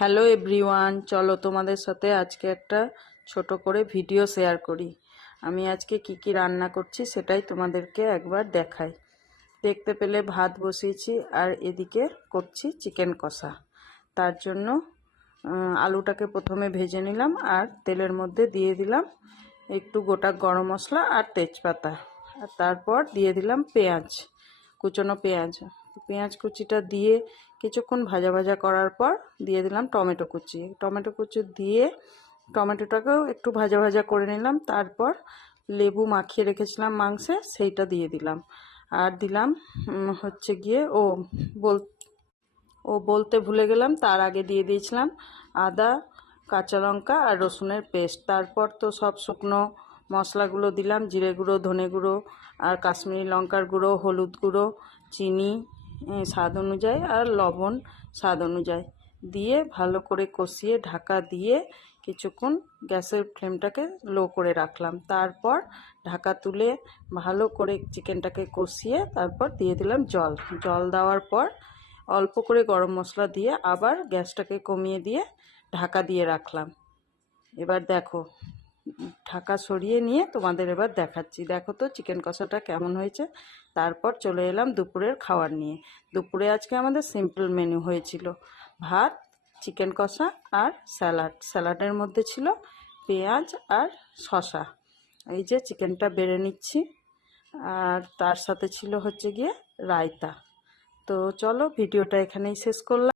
Hello everyone, চলো তোমাদের সাথে আজকে একটা ছোট করে ভিডিও শেয়ার করি। আমি আজকে কি কি রান্না করছি সেটাই তোমাদেরকে একবার দেখাই। দেখতে পেলে ভাত বসিয়েছি আর এদিকে করছি চিকেন কষা। তার জন্য আলুটাকে প্রথমে ভেজে নিলাম আর তেলের মধ্যে দিয়ে দিলাম একটু গোটা গরম মশলা আর তেজপাতা, আর তারপর দিয়ে দিলাম পেঁয়াজ, কুচনো পেঁয়াজ। পেঁয়াজ কুচিটা দিয়ে কিছুক্ষণ ভাজা ভাজা করার পর দিয়ে দিলাম টমেটো কুচি। টমেটো কুচি দিয়ে টমেটোটাকেও একটু ভাজা ভাজা করে নিলাম। তারপর লেবু মাখিয়ে রেখেছিলাম মাংসে, সেইটা দিয়ে দিলাম। আর দিলাম হচ্ছে গিয়ে বলতে ভুলে গেলাম, তার আগে দিয়ে দিয়েছিলাম আদা, কাঁচা লঙ্কা আর রসুনের পেস্ট। তারপর তো সব শুকনো মশলাগুলো দিলাম, জিরে গুঁড়ো, ধনে গুঁড়ো আর কাশ্মীরি লঙ্কার গুঁড়ো, হলুদ গুঁড়ো, চিনি স্বাদ অনুযায়ী আর লবণ স্বাদ অনুযায়ী দিয়ে ভালো করে কষিয়ে ঢাকা দিয়ে কিছুক্ষণ গ্যাসের ফ্লেমটাকে লো করে রাখলাম। তারপর ঢাকা তুলে ভালো করে চিকেনটাকে কষিয়ে তারপর দিয়ে দিলাম জল দেওয়ার পর অল্প করে গরম মশলা দিয়ে আবার গ্যাসটাকে কমিয়ে দিয়ে ঢাকা দিয়ে রাখলাম। এবার দেখো, ঢাকা সরিয়ে নিয়ে তোমাদের এবার দেখাচ্ছি। দেখো তো চিকেন কষাটা কেমন হয়েছে। তারপর চলে এলাম দুপুরের খাবার নিয়ে। দুপুরে আজকে আমাদের সিম্পল মেনু হয়েছিল, ভাত, চিকেন কষা আর স্যালাডের মধ্যে ছিল পেঁয়াজ আর শসা। এই যে চিকেনটা বেড়ে নিচ্ছি, আর তার সাথে ছিল হচ্ছে গিয়ে রায়তা। তো চলো ভিডিওটা এখানেই শেষ করলাম।